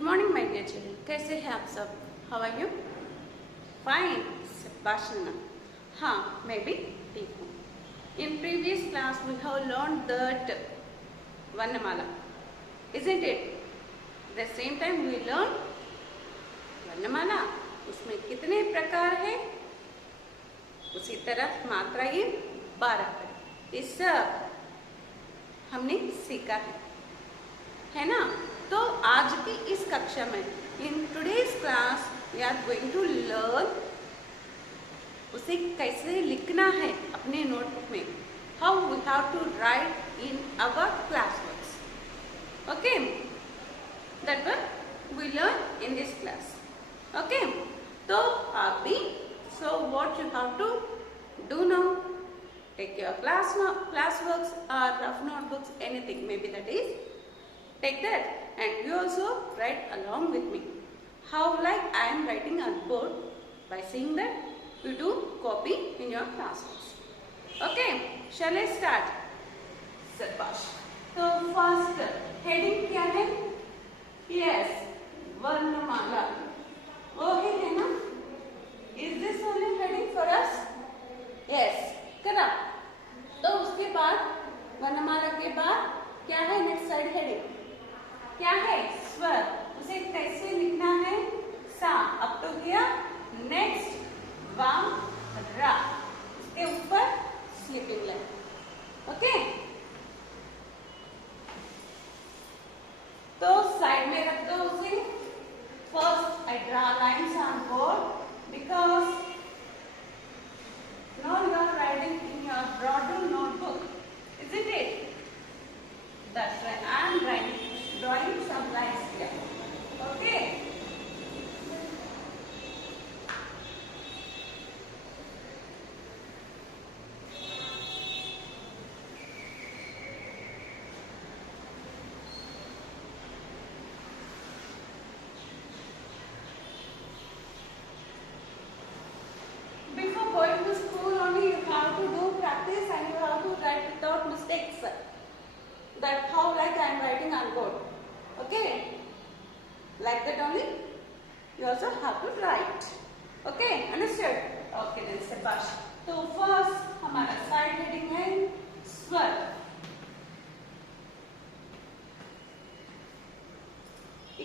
Good morning my dear children, कैसे हैं आप सब? How are you? फाइन, शाबाश। हाँ, मैं भी ठीक हूँ। In previous class we have learn that वर्णमाला, isn't it? The same time we learn वर्णमाला, उसमें कितने प्रकार है, उसी तरह मात्रा ये 12 है। ये सब हमने सीखा है ना? तो आज की इस कक्षा में in today's class we are going to learn उसे कैसे लिखना है अपने नोटबुक में, how we have to write in our class works. Okay, that we learn in this class. Okay, तो आप भी so what you have to do now, take your class works or rough notebooks, anything, maybe that is, take that and you also write along with me. How like I am writing on board, by seeing that you do copy in your classrooms. Okay, shall I start? Sabash. So first heading क्या है? Yes, वर्णमाला। वो है ना? Is this only heading for us? Yes, correct. तो उसके बाद वर्णमाला के बाद क्या है? नेक्स्ट साइड हेडिंग क्या है? स्वर। उसे कैसे लिखना है? सा अप टू हियर, नेक्स्ट वा रा, उसके ऊपर स्लीपिंग लाइन। ओके, तो साइड में रख दो उसे। First I draw lines on board because now you are writing in your broader notebook, isn't it? That's why I am drawing some lines here. Okay. Before going to school only you have to do practice and you have to write without mistakes. That how like I am writing on board. Okay? Like that only you also have to write. Okay? Understood? Okay then शाबाश। तो first हमारा side heading है स्वर।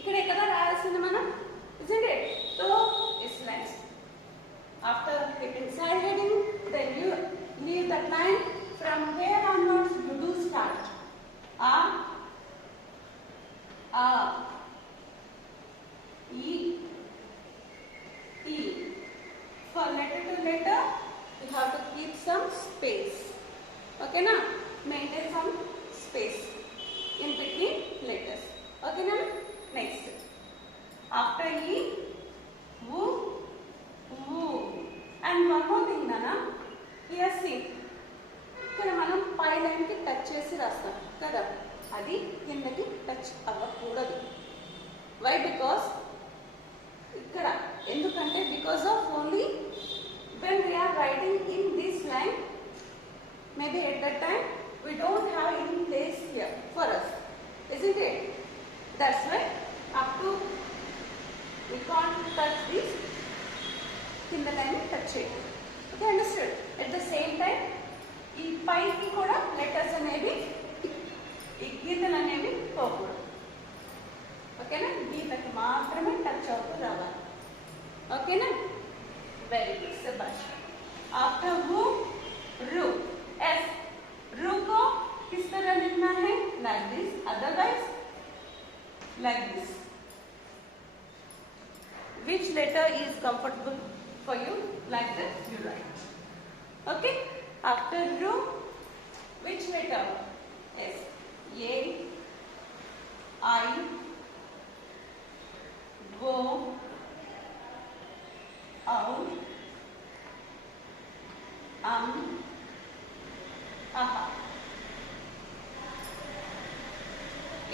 इकडे कदा रायाल्సిన మనం, isn't it? तो इस line after hitting side heading, then you leave that line. From here onwards, you do start. E, E. For letter to letter, you have to keep some space. Okay, na? Maintain some space in between letters. Okay, na? Next. After E, woo. And one more thing, Nana. Here see. ఇక్కడ మనం పై line కి touch చేసి రాస్తాం కదా, అది కిందకి touch అవ్వకూడదు. Why? Because ఇక్కడ ఎందుకంటే because of only when we are writing in this line, maybe at that time we don't have any place here for us, isn't it? That's why up to we can't touch this కింద line touch చేయండి. Okay, understood? At the same time ఈ పైకి కూడా letters అనేవి, ఈ గీతలు అనేవి పోకూడదు. ఓకేనా? గీతకి మాత్రమే టచ్ అవుతూ రావాలి. ఓకేనా? వెరీ గుడ్, शाबाश। आफ्टर वो रू, एस, रू को किस तरह लिखना है? Like this, otherwise like this. Which letter is comfortable for you? Like that you write. Okay, after ru, which letter? S, A, I, go, out, aha.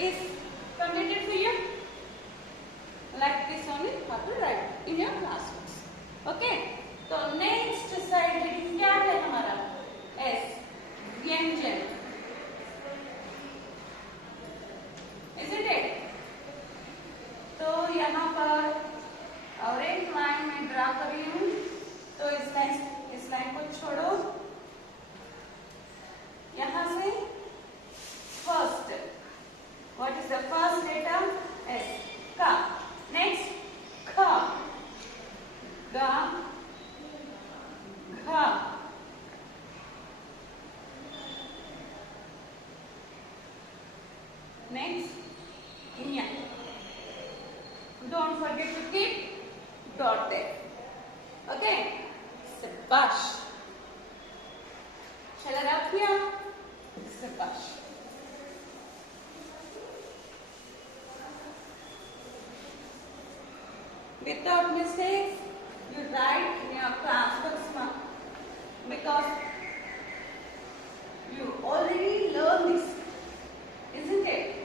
Is completed for you? Like this only have to write in your classrooms. Okay, तो next side heading क्या है हमारा? S, व्यंजन, isn't it? क्या कर रही हूँ, तो इस लाइन को छोड़ो, यहाँ से first, what is the first letter, एस, का, नेक्स्ट ख, ग, घ, next nya. Don't forget to keep dot there. Okay, shabash. Shall I wrap here? Shabash. Without mistakes, you write in your class books because you already learned this, isn't it?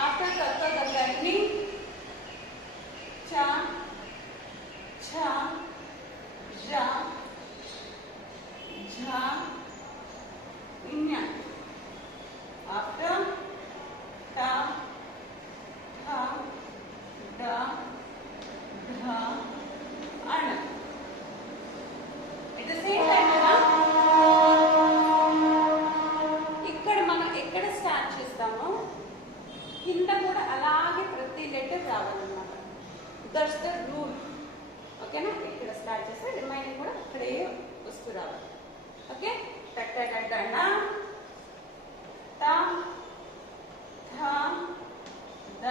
After Kakagagani, Cha, Cha, Ja, Jha, Inya. After Ta, Tha, Da, Dha, Ana. At the same time, ఇక్కడ మనం ఎక్కడ start చేస్తామో కింద కూడా అలాగే ప్రతి letter రావాలన్నమాట. That's the rule. ఓకేనా? ఇక్కడ స్టార్ట్ చేస్తే రిమైనింగ్ కూడా అక్కడే వస్తూ రావాలి. ఓకే, టట్టడడ్డన, త, థ, ద,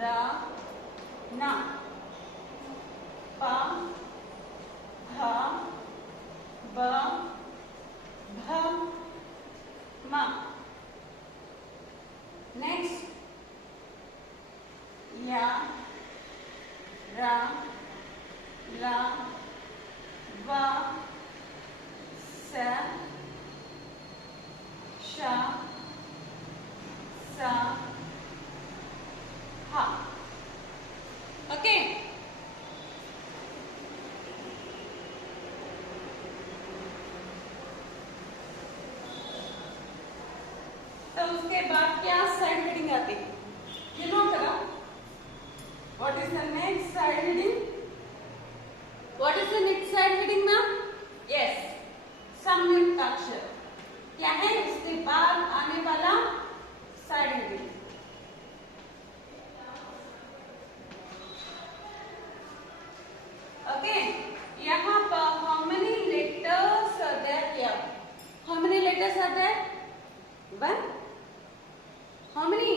ద, న, ప, భ, బ, భ, మ. Next, ya, ra, la, va, sa, sha, sa, ha. Okay. तो उसके बाद क्या साइड हेडिंग आती है, यू नो करा. What is the next side heading? What is the next side heading ma'am? Yes, संयुक्ताक्षर. क्या है उसके बाद आने वाला साइड हेडिंग? ओके, यहाँ पर how many letters are there here? How many letters are there? One. How many?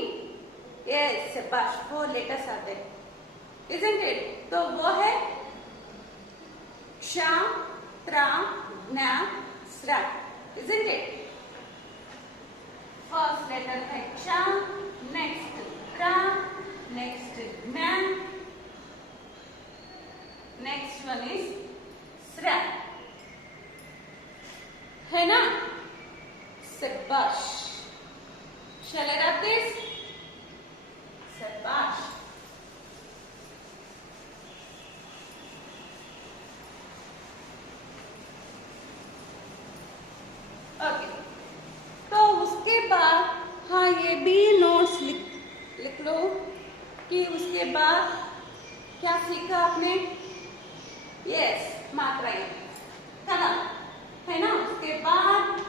Yes, shabash, 4 letters are there, isn't it? तो वो है क्षा, त्रा, ज्ञा, स्रा, isn't it? First letter है क्षा, next त्रा, next ज्ञा, next one is स्रा, है ना? shabash. Shall I wrap this? Shabash. Okay. तो उसके बाद हाँ ये भी नोट्स लिख लो कि उसके बाद क्या सीखा आपने. यस, मात्राएं, है ना? उसके बाद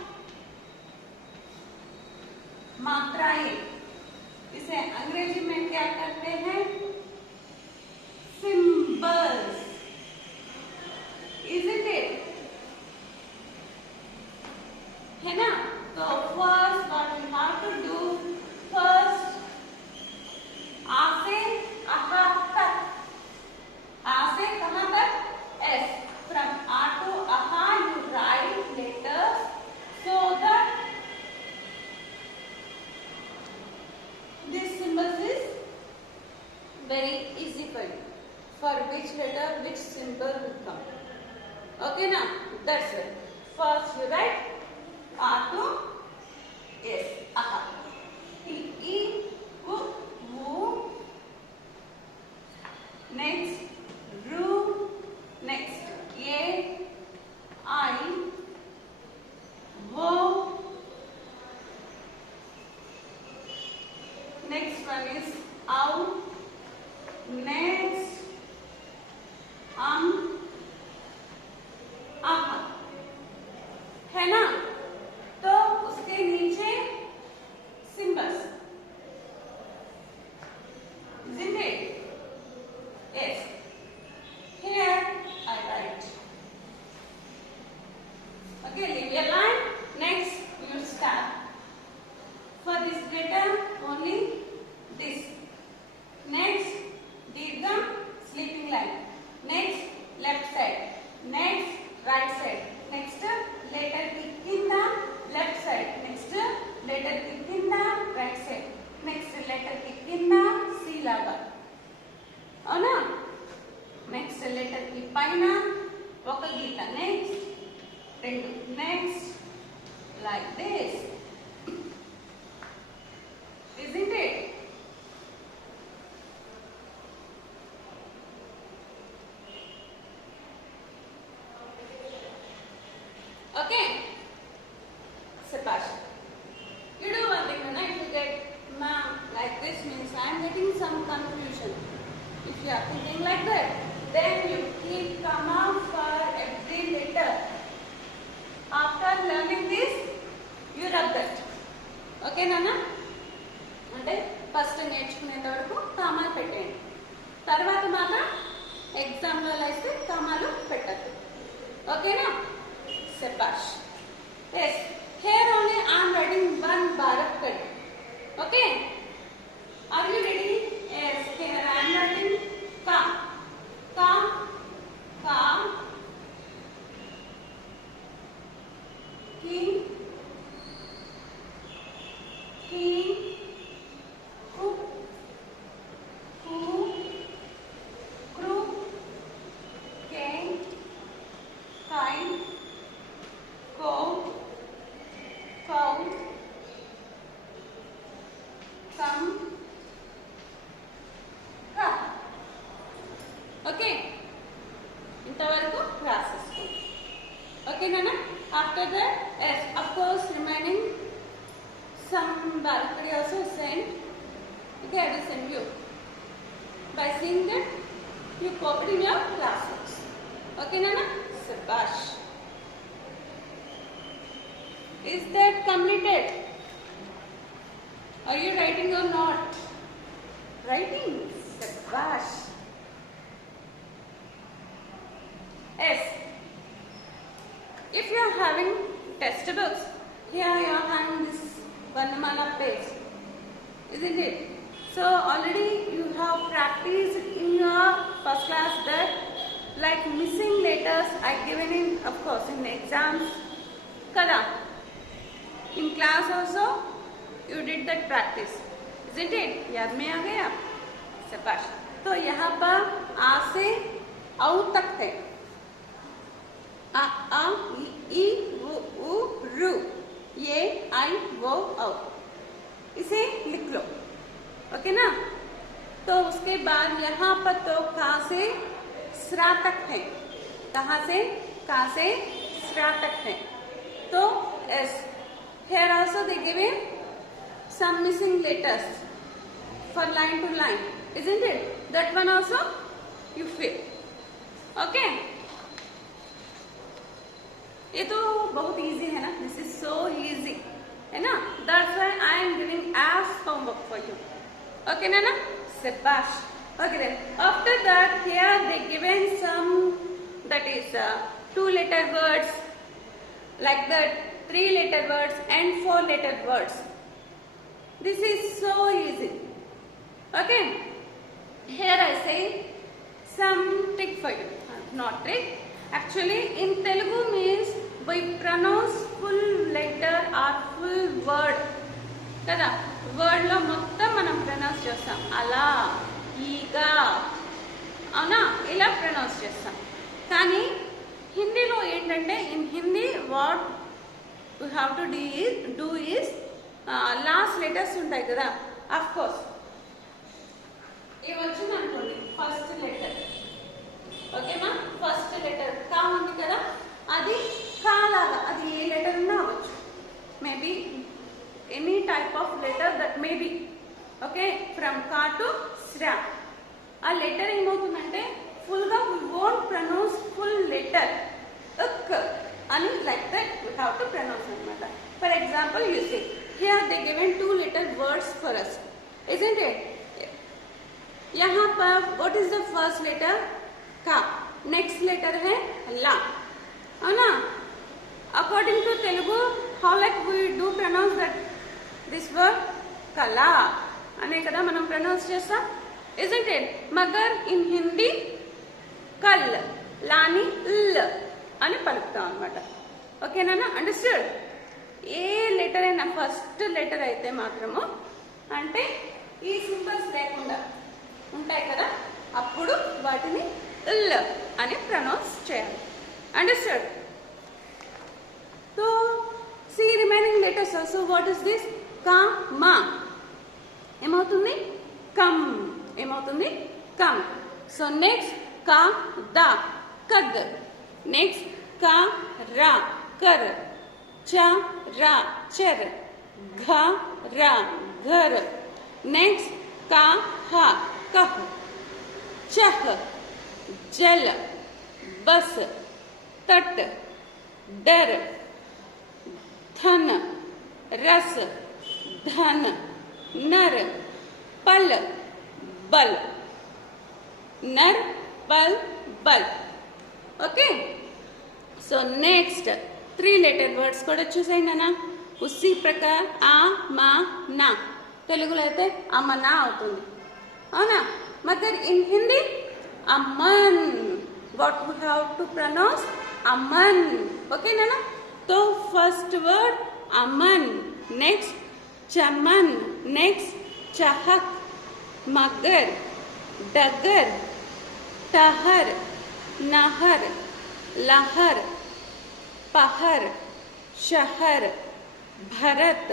मात्राएं, इसे अंग्रेजी में क्या कहते हैं? Symbols, isn't it? है ना? तो first what we have to do, first आ से आहा तक, आ से कहाँ तक? S. From A to aha you write letters so that this symbol is very easy for you. For which letter, which symbol will come. Okay na? That's it. First you write A to S. Aha. E, E, U, U. Next, Ru. Next, A, I, Wo. Next one is Au, next aha, है ना? तो उसके नीचे symbols, isn't it? Yes. Here I write. Okay, leave your line. Next you start. For this letter only this. Next dirgham, sleeping line. Next left side. Next right side. Next letter ki kinda left side. Next letter ki kinda right side. Next letter ki kinda syllable. అవునా? Next letter కి పైన ఒక గీత. Next రెండు. Next like this. Isn't it? Okay. Sabash. You do one thing, when you get ma'am like this means I am getting some confusion. If you are thinking like that, then you keep comma for every letter. After learning this, you rub that. Okay, Nana? అంటే first నేర్చుకునేంత వరకు కామాలు పెట్టేయండి. తర్వాత మాత్రం ఎగ్జామ్లో అయితే కామాలు పెట్టద్దు. ఓకేనా? శబాష్. Yes, here only I am writing one Bharat cut. Okay, are you ready? Yes, here I am writing ka, ka, ka, ki, ki, ku, ku, kru, ke, kai, ko, kau, kam, ka. Okay, ఇంతవరకు రాసేసుకో. ఓకేనా? After that yes of course remaining some Bharat also sent. Okay, I will send you. By seeing that, you copy in your classrooms. Okay, Nana? Sabash. Is that completed? Are you writing or not? Writing. Sabash. Yes. If you are having textbooks, here you are having this Varnamala page, isn't it? So already you have practiced in your first class that like missing letters I given in, of course, in exams. Kada. In class also you did that practice, isn't it? याद में आ गया? शाबाश. तो यहाँ पर आ से औ तक है. आ ई उ रु, ये आई वो औ. इसे लिख लो. ओके ना? तो उसके बाद यहाँ पर तो का से स्रा तक है. कहाँ से? का से स्रा तक है. तो S. Here also they given some missing letters for line to line, isn't it? That one also you fill. Okay? ये तो बहुत easy है ना? This is so easy, है ना? That's why I am giving as homework for you. Okay, Nana? Sabash. Okay then. After that, here they given some, that is 2-letter words, like that 3-letter words and 4-letter words. This is so easy. Okay? Here I say some trick for you. Not trick. Actually, in Telugu means we pronounce full letter or full word. కదా, word లో మొత్తం మనం pronounce చేస్తాం. అలా, ఈగా, అవునా, ఇలా pronounce చేస్తాం. కానీ హిందీలో ఏంటంటే, in Hindi what you have to do is lost letters ఉంటాయి కదా. అఫ్ కోర్స్ ఇవి వచ్చింది అనుకోండి, ఫస్ట్ లెటర్. ఓకేమా? ఫస్ట్ లెటర్ కా ఉంది కదా, అది కా లాగా, అది ఏ లెటర్ ఉన్నా అవ్వచ్చు. Maybe any type of letter that may be. Okay, from కా టు శ్రా. ఆ లెటర్ ఏమవుతుందంటే ఫుల్గా we won't pronounce full letter ఉక్ అని like that we have to pronounce అనమాట. For example you see here they given 2 letter words for us, isn't it? यहाँ पर what is the first letter? का. Next letter है ला, है ना? According to Telugu, how like we do pronounce that this word? कला अने कदा మనం pronounce చేస్తాం, isn't it? मगर in Hindi कल लानी ल అని పలుకుతాం అన్నమాట. ఓకేనా? అండర్స్టూడ్? ఏ లెటర్ అయినా ఫస్ట్ లెటర్ అయితే మాత్రము అంటే ఈ సింబల్స్ లేకుండా ఉంటాయి కదా, అప్పుడు వాటిని ల్ అని ప్రొనౌన్స్ చేయాలి. Understood? So see remaining letters also. What is this? కా మా ఏమవుతుంది? కమ్. ఏమవుతుంది? కమ్. సో నెక్స్ట్ కా దా కద్. నెక్స్ట్ కా రా కర్. च रा चर. घ रा घर. नेक्स्ट का हा कह. चह जल. बस तट. डर. धन रस. धन नर पल बल. नर पल बल. Okay. So next 3 letter words కూడా చూసేయండి అన్న. ఉసి ప్రకార్ ఆ మా నా. తెలుగులో అయితే అమ్మనా అవుతుంది, అవునా? మగర్ ఇన్ హిందీ అమ్మన్. What we have to pronounce? అమ్మన్. ఓకేనా? तो फर्स्ट वर्ड अमन. नेक्स्ट चमन. नेक्स्ट चहक. मगर. डगर. टहर. नहर. लहर. पहर. शहर. भरत.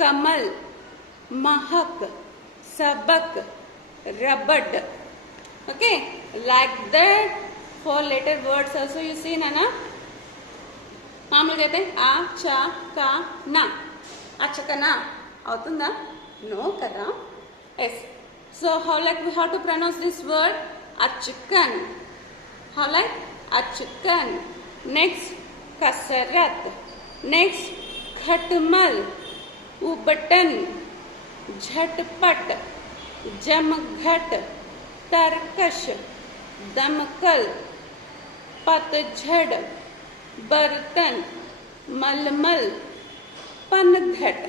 कमल. महक. सबक. रबड़. Okay, like that 4 letter words also you see nana. మామూలుగా అయితే ఆ చ క నా. అచ్చకనా అవుతుందా? నో కదా. Yes. So how like we have to pronounce this word? అచ్చుకన్. How like? అచ్చుకన్. నెక్స్ట్ कसरत. नेक्स्ट खटमल. उबटन. झटपट. जमघट. तरकश. दमकल. पतझड़. बर्तन. मलमल. पनघट.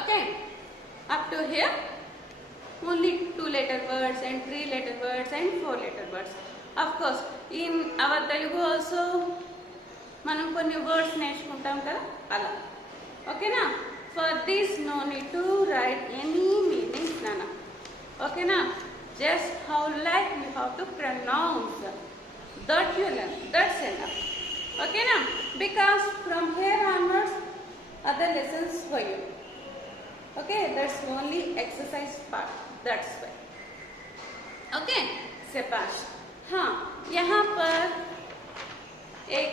Okay, up to here only 2 letter words and 3 letter words and 4 letter words. Of course in our Telugu also మనం కొన్ని వర్డ్స్ నేర్చుకుంటాం కదా అలా. ఓకేనా? For this no need to write any meanings నానా. ఓకేనా? Just how like you have to pronounce that you learn. That's enough. ఓకేనా? Because from here onwards other lessons for you. Okay, that's only exercise part. That's why. Okay, शाबाश. हाँ, यहाँ पर एक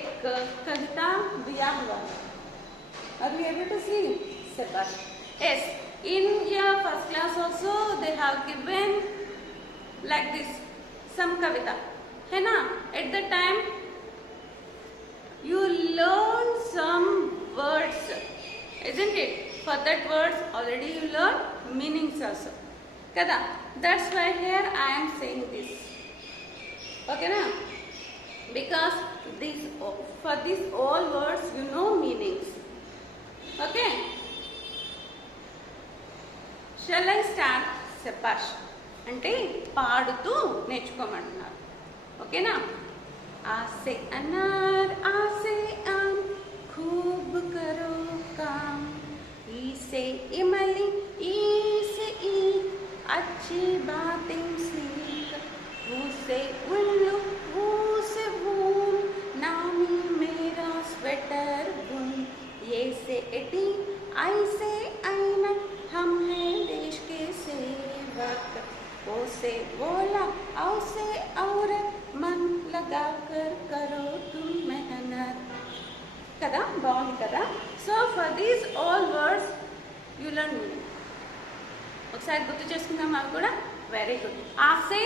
कविता दिया हुआ है. Are you able to see? शाबाश. Yes, in your first class also they have given like this some kavita, है ना? At the time you learn some words, isn't it? For that words already you learn meanings also, kada? That's why here I am saying this. Okay na? Because these, for these all words you know meanings. Okay? Shall I start? Shabash. అంటే పాడుతూ నేర్చుకోమంటున్నారు. ఓకేనా? ఆసే అనార్ ఆసే ఆమ్ खूब करो काम, ई से इमली ई से ई अच्छी बातें सीख, वो से उल्लू वो से वूल नामी मेरा स्वेटर बुन, ये से एटी आई से आईना हम हैं देश के सेवक, वो से बोला औ से और मन लगा कर करो तुम मेहनत. కదా బాగుంది కదా. So for these all words you learn meaning. ఒకసారి గుర్తు చేసుకుందాం అవి కూడా. Very good. A से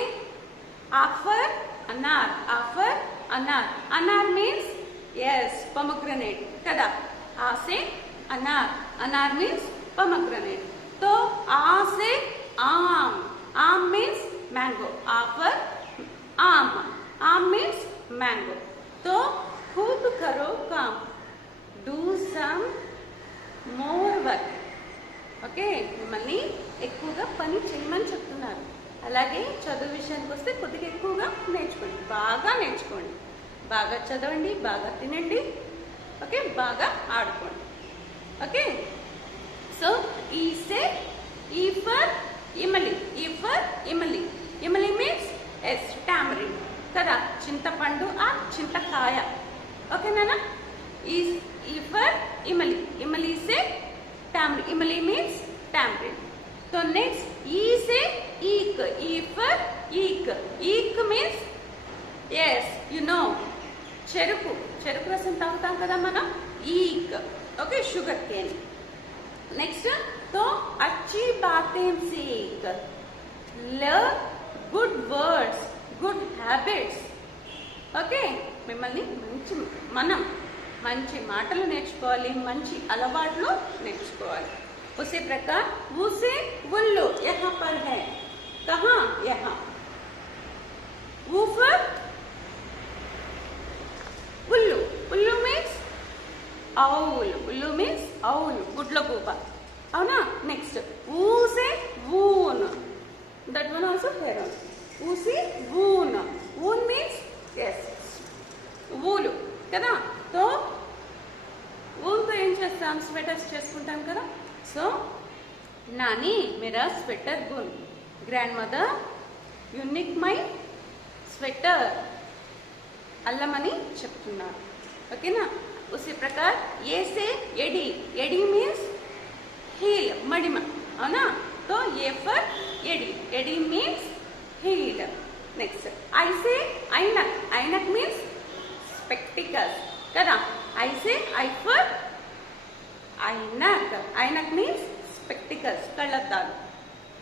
A for anar. A for anar. Anar means yes, pomegranate. kada. A से anar. Anar means pomegranate. तो A से आम. आम means mango. A for आम. आम means mango. तो खूब करो काम. Do some more work. Okay, మిమ్మల్ని ఎక్కువగా పని చేయమని చెప్తున్నారు. అలాగే చదువు విషయానికి వస్తే కొద్దిగా ఎక్కువగా నేర్చుకోండి, బాగా నేర్చుకోండి, బాగా చదవండి, బాగా తినండి, ఓకే, బాగా ఆడుకోండి. ఓకే, సో ఈ సే ఈ ఫర్ ఇమలి. ఈ ఫర్ ఇమలి. ఇమలి మీన్స్ ఎస్ టామరిన్ కదా, చింతపండు ఆ చింతకాయ. ఓకేనా? ఈ ఫర్ ఇమలి. ఇమలి say tamarind. Imali means tamarind. So next, E say eek. E for eek. Eek means yes, you know, చెరుకు. చెరుకు రసం తాగుతాం కదా మనం. ఈక్. Okay, sugar cane. నెక్స్ట్, तो अच्छी बातें सीख. Learn good words, good habits. Okay, మిమ్మల్ని మంచి మాటలు నేర్చుకోవాలి, మంచి అలవాట్లు నేర్చుకోవాలి. उसी प्रकार उसे उल्लू यहाँ पर है. कहाँ? यहाँ. ऊपर उल्लू. उल्लू मीन्स owl. उल्लू मीन्स owl. गुड्लगूब. అవునా? నెక్స్ట్ ఊసే వూన్. That one also here. ఊసి వూన్. వూన్ మీన్స్ ఎస్ వూలు కదా. तो ऊन तो ఏం చేస్తాం? స్వెటర్స్ చేసుకుంటాం కదా. సో నాని मेरा स्वेटर बुन. Grandmother you knit my sweater. అల్లమని చెప్తున్నారు. ఓకేనా? उसी प्रकार ये से एडी. एडी मीन्स हील, మడిమ. అవునా? तो ये फॉर एडी. एडी मीन्स हील. नेक्स्ट आई से ऐनक. ऐनक मीन्स spectacles కదా. I say I for ऐनक. ऐनक means spectacles, कళ్ళద్దాలు.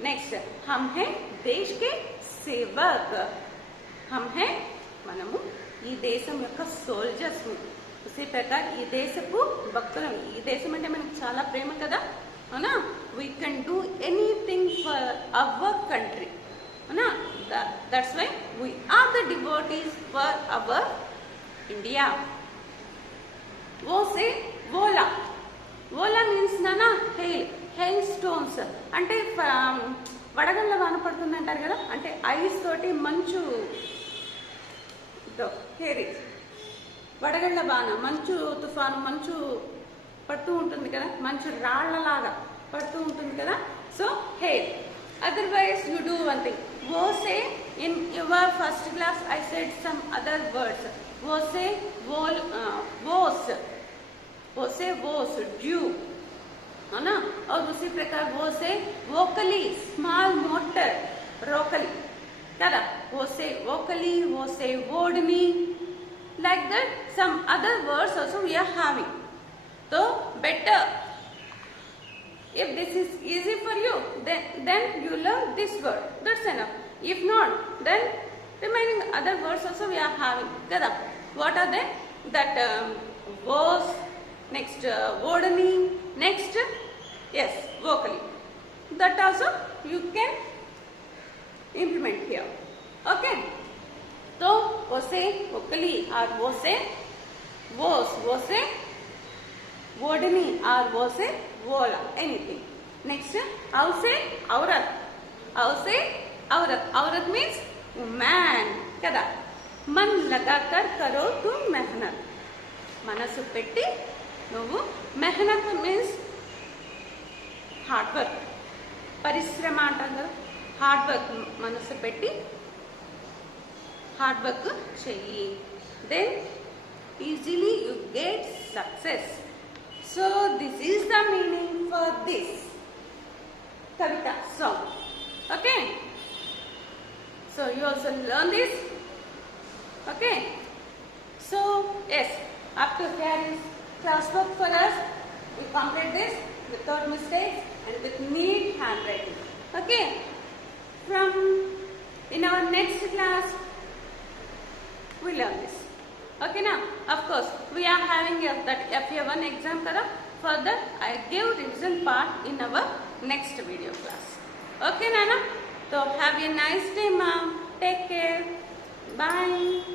నెక్స్ట్ हम हैं देश के सेवक. हम हैं మనము ఈ దేశం యొక్క సోల్జర్స్. ఉసే ప్రకార్ ఈ దేశపు భక్తులం. ఈ దేశం అంటే మనకు చాలా ప్రేమ కదా. అవునా? we can do anything for our country. అవునా? that's why we are the devotees for our India. वो से वोला. वोला मीन्स నానా హెయిల్. హెయిల్ స్టోన్స్ అంటే వడగళ్ళ వాన పడుతుంది అంటారు కదా, అంటే ఐస్ తోటి మంచు హేరి వడగళ్ళ వాన, మంచు తుఫాను, మంచు పడుతూ ఉంటుంది కదా, మంచు రాళ్లలాగా పడుతూ ఉంటుంది కదా. So hail. Otherwise you do one thing. वो से in your first class I said some other words. वो से वोल वोस. वो से वोस ड्यू है ना. और उसी प्रकार वो से vocally small motor Rockley kada. वो से वोकली, वो से वोडनी, like that some other words also we are having. So better if this is easy for you, then you learn this word, that's enough. If not, then remaining other words also we are having kada. What are they? That was next wordani, next yes vocally, that also you can implement here. Okay, तो वो से vocally और वो से wordani और वो से vola, anything. Next औ से औरत. औ से औरत. औरत means man kada. मन लगाकर करो तुम मेहनत. మనసు పెట్టి నువ్వు మెహనత్ మీన్స్ హార్డ్ వర్క్, పరిశ్రమ అంటాం కదా. హార్డ్ వర్క్ మనసు పెట్టి హార్డ్ వర్క్ చెయ్యి. Then easily you get success. So this is the meaning for this కవిత song. Okay, so you also learn this. Okay, so yes, up to here is classwork for us. We complete this without mistakes and with neat handwriting. Okay, from in our next class we learn this. Okay, now of course we are having that FA1 exam kada. Further I give revision part in our next video class. Okay, Nana. So have a nice day, ma'am. Take care. Bye.